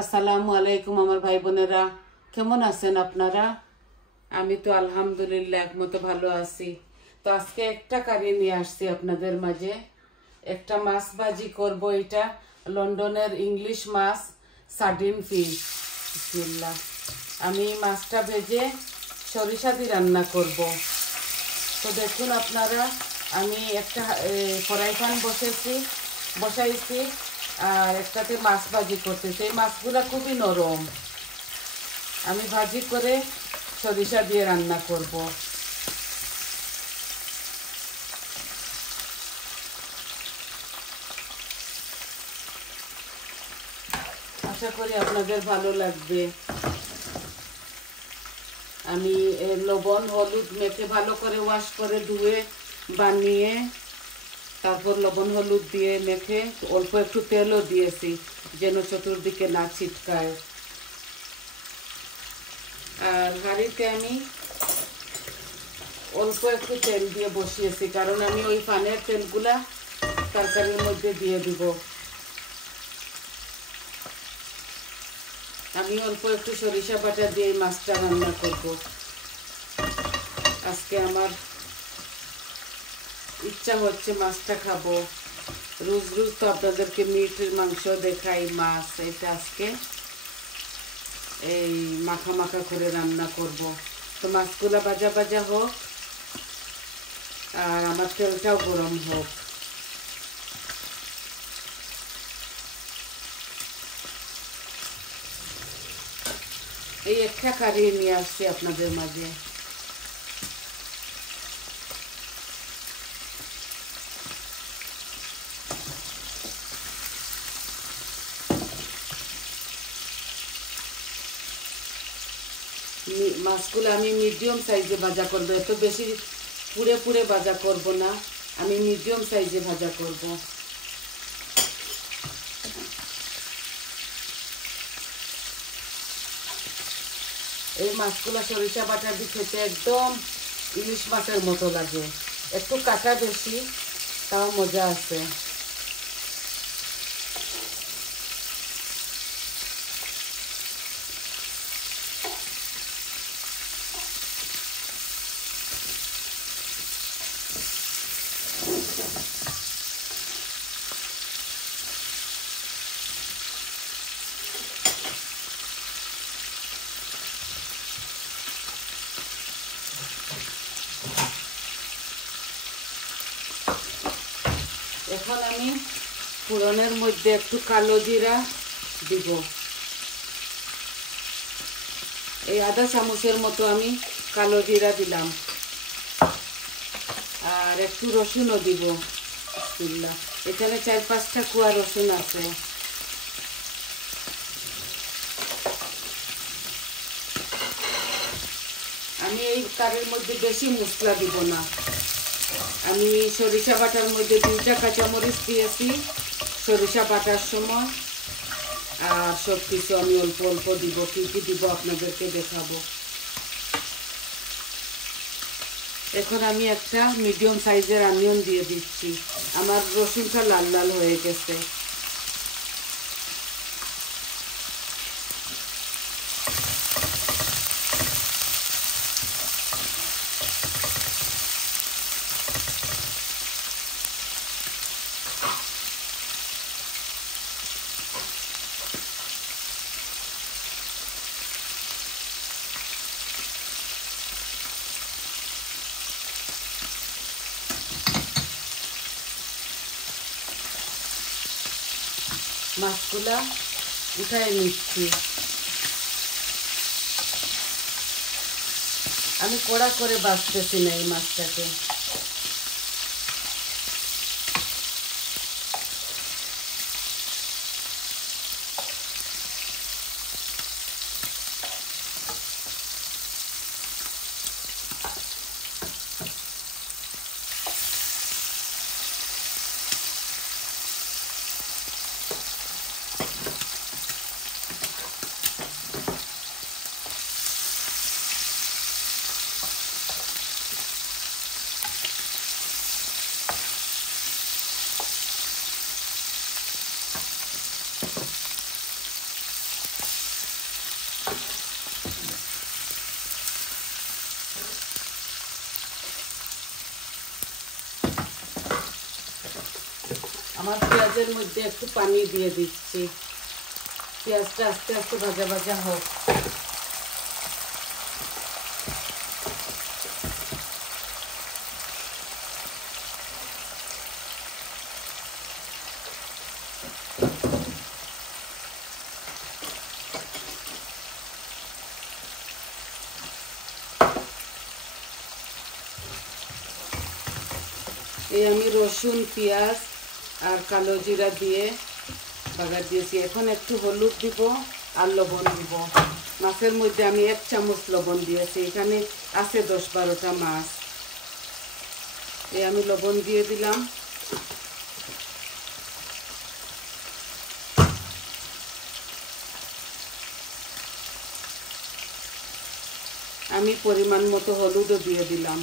আসসালামু আলাইকুম আমার ভাই বোনেরা, কেমন আছেন আপনারা? আমি তো আলহামদুলিল্লাহ একমতো ভালো আছি। তো আজকে একটা কারি নিয়ে আসছি আপনাদের মাঝে। একটা মাছ ভাজি করব। এটা লন্ডনের ইংলিশ মাছ, সার্ডিন ফিশ। বিসমিল্লাহ। আমি মাছটা ভেজে সরিষা দিয়ে রান্না করব। তো দেখুন আপনারা, আমি একটা ফ্রাই প্যান বসাইছি আর একটাতে মাছ ভাজি করতেছি। এই মাছগুলা খুবই নরম। আমি ভাজি করে সরিষা দিয়ে রান্না করব। আশা করি আপনাদের ভালো লাগবে। আমি লবণ হলুদ মেখে ভালো করে ওয়াশ করে ধুয়ে বানিয়ে তারপর লবণ হলুদ দিয়ে মেখে অল্প একটু তেলও দিয়েছি যেন চতুর্দিকে না ছিটকায়। আর হাঁড়িতে আমি অল্প একটু তেল দিয়ে বসিয়েছি, কারণ আমি ওই পানের তেলগুলা তরকারির মধ্যে দিয়ে দিব। আমি অল্প একটু সরিষা বাটা দিয়ে মাছটা রান্না করব। আজকে আমার ইচ্ছা হচ্ছে মাছটা খাবো। রোজ রোজ তো আপনাদেরকে মিটের মাংস দেখাই, মাছ এটা আজকে এই মাখা মাখা করে রান্না করব। তো মাছগুলা ভাজা ভাজা হোক আর আমার তেলটাও গরম হোক। এই একটা কারি নিয়ে আসছি আপনাদের মাঝে। মাছগুলো আমি মিডিয়াম সাইজে ভাজা করবো, এত বেশি পুড়ে পুড়ে ভাজা করব না, আমি মিডিয়াম সাইজে ভাজা করব। এই মাছগুলো সরিষা বাটা দিয়ে খেতে একদম ইলিশ মাছের মতো লাগে। একটু কাটা বেশি, তাও মজা আছে। এখন আমি ফোড়নের মধ্যে একটু কালো জিরা দিব। এই আধা চামচের মতো আমি কালো জিরা দিলাম। আর একটু রসুনও দিব। এখানে 4-5টা কুয়া রসুন আছে। আমি এই কারির মধ্যে বেশি মশলা দিব না। আমি সরিষা বাটার মধ্যে 2টা কাঁচামরিচ দিয়েছি সরিষা বাটার সময়। আর সব কিছু আমি অল্প অল্প দিব। কী কী দিব আপনাদেরকে দেখাবো। এখন আমি একটা মিডিয়াম সাইজের অনিয়ন দিয়ে দিচ্ছি। আমার রসুনটা লাল লাল হয়ে গেছে। মাছগুলা উঠায় নিচ্ছি। আমি কড়া করে বাছতেছি না এই মাছটাকে। আমার পেঁয়াজের মধ্যে একটু পানি দিয়ে দিচ্ছি, পেঁয়াজটা আস্তে আস্তে ভাজা ভাজা হোক। এই আমি রসুন, পেঁয়াজ আর কালো জিরা দিয়ে বাগার দিয়েছি। এখন একটু হলুদ দিব আর লবণ দিব। মাছের মধ্যে আমি 1 চামচ লবণ দিয়েছি, এখানে আছে 10-12টা মাছ। এই আমি লবণ দিয়ে দিলাম। আমি পরিমাণ মতো হলুদও দিয়ে দিলাম।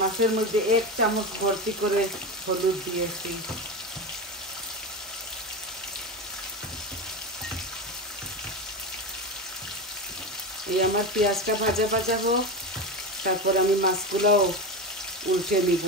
মাছের মধ্যে 1 চামচ ভর্তি করে হলুদ দিয়েছি। এই আমার পেঁয়াজটা ভাজা ভাজা হোক, তারপর আমি মাছগুলোও উল্টে নিব।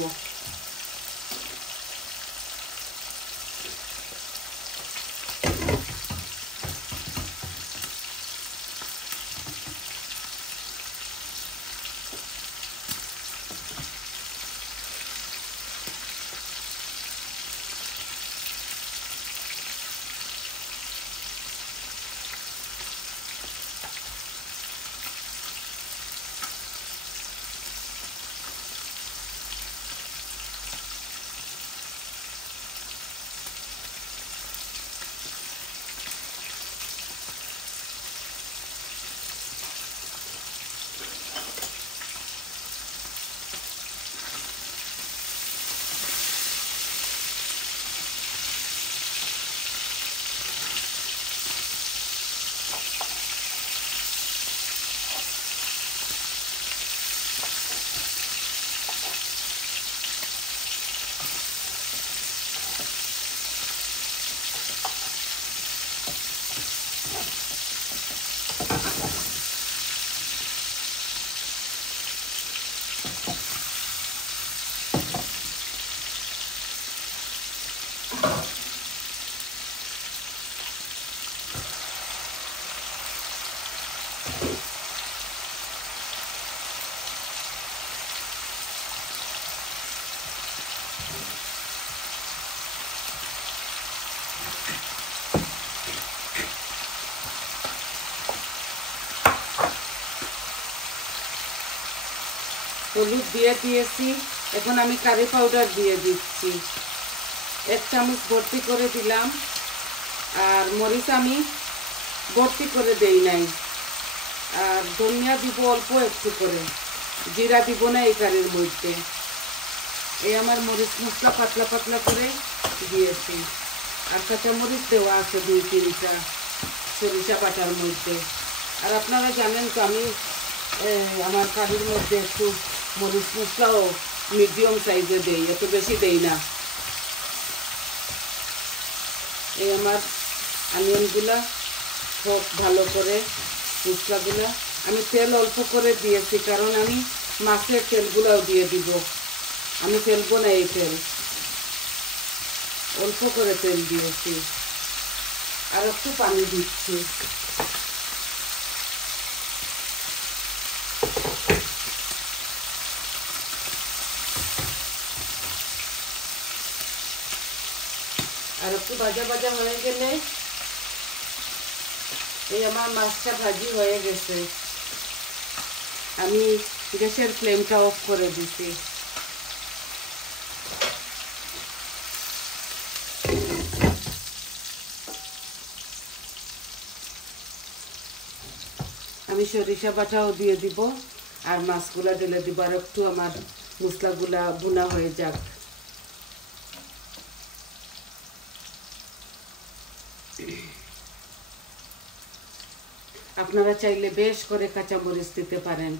হলুদ দিয়ে দিয়েছি, এখন আমি কারি পাউডার দিয়ে দিচ্ছি। 1 চামচ ভর্তি করে দিলাম। আর মরিচ আমি ভর্তি করে দেই নাই। আর ধনিয়া দিব অল্প একটু করে, জিরা দিব না এই কারির মধ্যে। এই আমার মরিচ মশলা পাতলা পাতলা করে দিয়েছি। আর কাঁচা মরিচ দেওয়া আছে 2-3টা সরিষা বাটার মধ্যে। আর আপনারা জানেন তো আমি আমার কারির মধ্যে একটু মরিচ মশলাও মিডিয়াম সাইজে দেই, এত বেশি দেই না। এই আমার অনিয়নগুলা হোক ভালো করে, মশলাগুলা আমি তেল অল্প করে দিয়েছি, কারণ আমি মাছের তেলগুলাও দিয়ে দিব। আমি ফেলবো না এই তেল, অল্প করে তেল দিয়েছি। আর একটু পানি দিচ্ছি। আর একটু ভাজা ভাজা হয়ে গেলে, এই আমার মাছটা ভাজি হয়ে গেছে, আমি গ্যাসের ফ্লেমটা অফ করে দিছি। আমি সরিষা বাটাও দিয়ে দিব আর মাছগুলা ঢেলে দিব। আর একটু আমার মশলাগুলা ভুনা হয়ে যাক। আপনারা চাইলে বেশ করে কাঁচা মরিচ দিতে পারেন।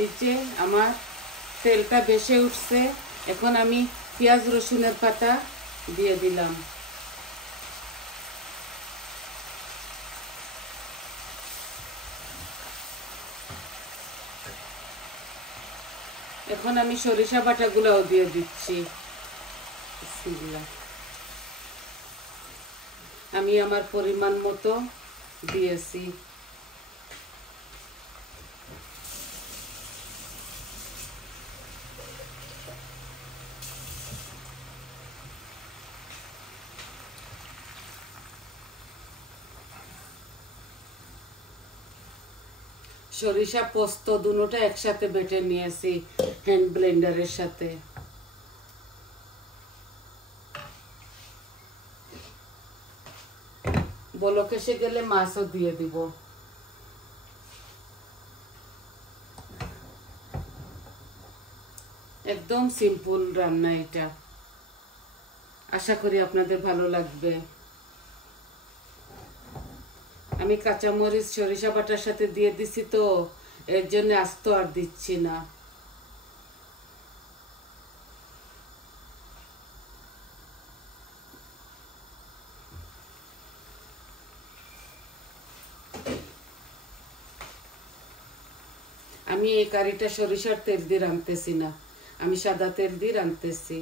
এই যে আমার তেলটা বেশে উঠছে, এখন আমি পেঁয়াজ রসুনের পাতা দিয়ে দিলাম। এখন আমি সরিষা বাটাগুলোও দিয়ে দিচ্ছি। বিসমিল্লাহ। আমি আমার পরিমাণ মতো দিয়েছি। সরিষা পোস্ত দুটোটা একসাথে বেটে নিয়েছি হ্যান্ড ব্লেন্ডারের সাথে। বলক এসে গেলে মাছও দিয়ে দিব। একদম সিম্পল রান্না এটা, আশা করি আপনাদের ভালো লাগবে। আমি কাঁচামরিচ সরিষা বাটার সাথে দিয়ে দিছি, তো এর জন্য আস্ত আর দিচ্ছি না। আমি এই কারিটা সরিষার তেল দিয়ে রাঁধতেছি না, আমি সাদা তেল দিয়ে রাঁধতেছি,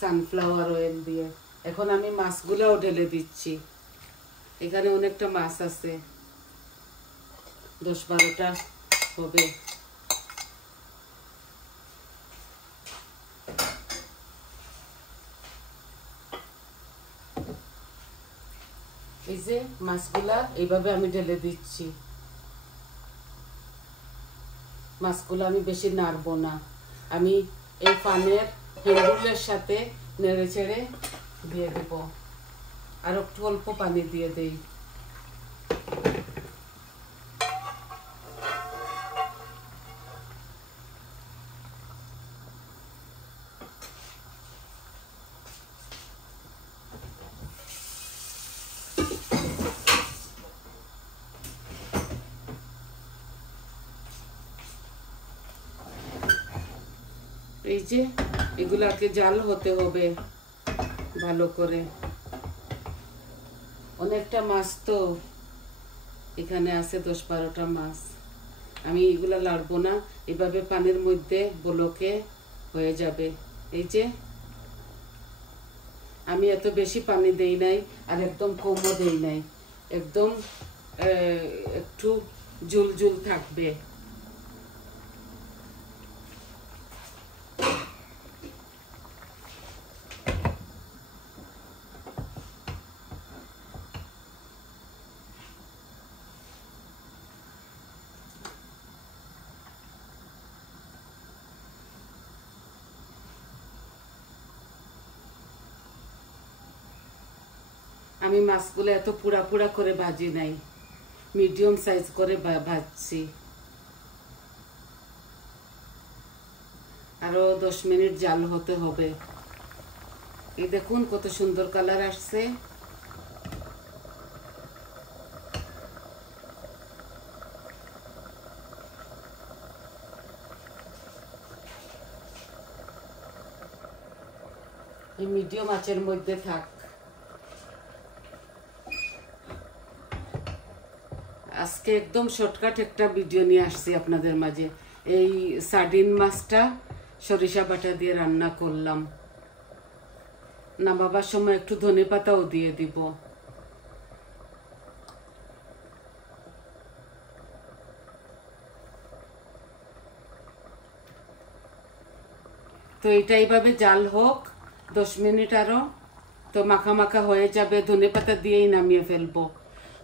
সানফ্লাওয়ার অয়েল দিয়ে। এখন আমি মাছগুলাও ঢেলে দিচ্ছি। এখানে অনেকটা মাছ আছে, 10-12টা হবে। এই যে মাছগুলা এইভাবে আমি ঢেলে দিচ্ছি। মাছগুলো আমি বেশি নাড়বো না, আমি এই পানের হ্যান্ডেলের সাথে নেড়ে ছেড়ে দিয়ে দেব। আর একটু অল্প পানি দিয়ে দেই। এই যে এগুলাকে জাল হতে হবে ভালো করে। অনেকটা মাছ তো এখানে আছে, 10-12টা মাছ। আমি এগুলা লাড়বো না, এভাবে পানির মধ্যে বলকে হয়ে যাবে। এই যে আমি এত বেশি পানি দেই নাই, আর একদম কমও দেই নাই, একদম একটু জুল জুল থাকবে। আমি মাছগুলো এত পুরা পুরা করে ভাজি নাই, মিডিয়াম সাইজ করে ভাজছি। আরো 10 মিনিট জাল হতে হবে। এই দেখুন কত সুন্দর কালার আসছে। এই মিডিয়াম আঁচের মধ্যে থাক। আজকে একদম শর্টকাট একটা ভিডিও নিয়ে আসছি আপনাদের মাঝে। এই সার্ডিন মাছটা সরিষা বাটা দিয়ে রান্না করলাম। নামাবার সময় একটু ধনেপাতাও দিয়ে দিব। তো এটা এইভাবে জাল হোক 10 মিনিট আরো, তো মাখা মাখা হয়ে যাবে। ধনেপাতা দিয়েই নামিয়ে ফেলবো।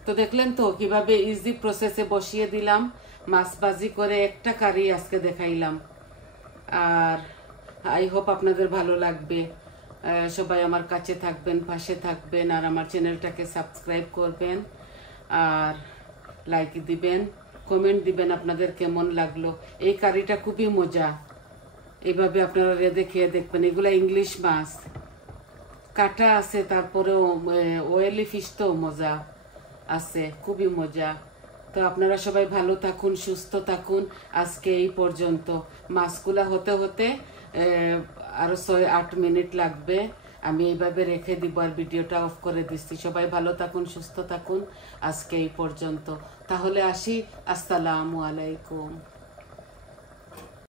তো দেখলেন তো কিভাবে ইজি প্রসেসে বসিয়ে দিলাম, মাছ ভাজি করে একটা কারি আজকে দেখাইলাম। আর আই হোপ আপনাদের ভালো লাগবে। সবাই আমার কাছে থাকবেন, পাশে থাকবেন, আর আমার চ্যানেলটাকে সাবস্ক্রাইব করবেন, আর লাইক দিবেন, কমেন্ট দিবেন আপনাদের কেমন লাগলো। এই কারিটা খুবই মজা, এইভাবে আপনারা রেঁধে খেয়ে দেখবেন। এগুলা ইংলিশ মাছ, কাটা আছে, তারপরেও ওয়েলি ফিশ তো মজা আছে, খুবই মজা। তো আপনারা সবাই ভালো থাকুন, সুস্থ থাকুন। আজকে এই পর্যন্ত। মাছগুলা হতে হতে আরো 6-8 মিনিট লাগবে। আমি এইভাবে রেখে দিব আর ভিডিওটা অফ করে দিচ্ছি। সবাই ভালো থাকুন, সুস্থ থাকুন। আজকে এই পর্যন্ত। তাহলে আসি। আসসালামু আলাইকুম।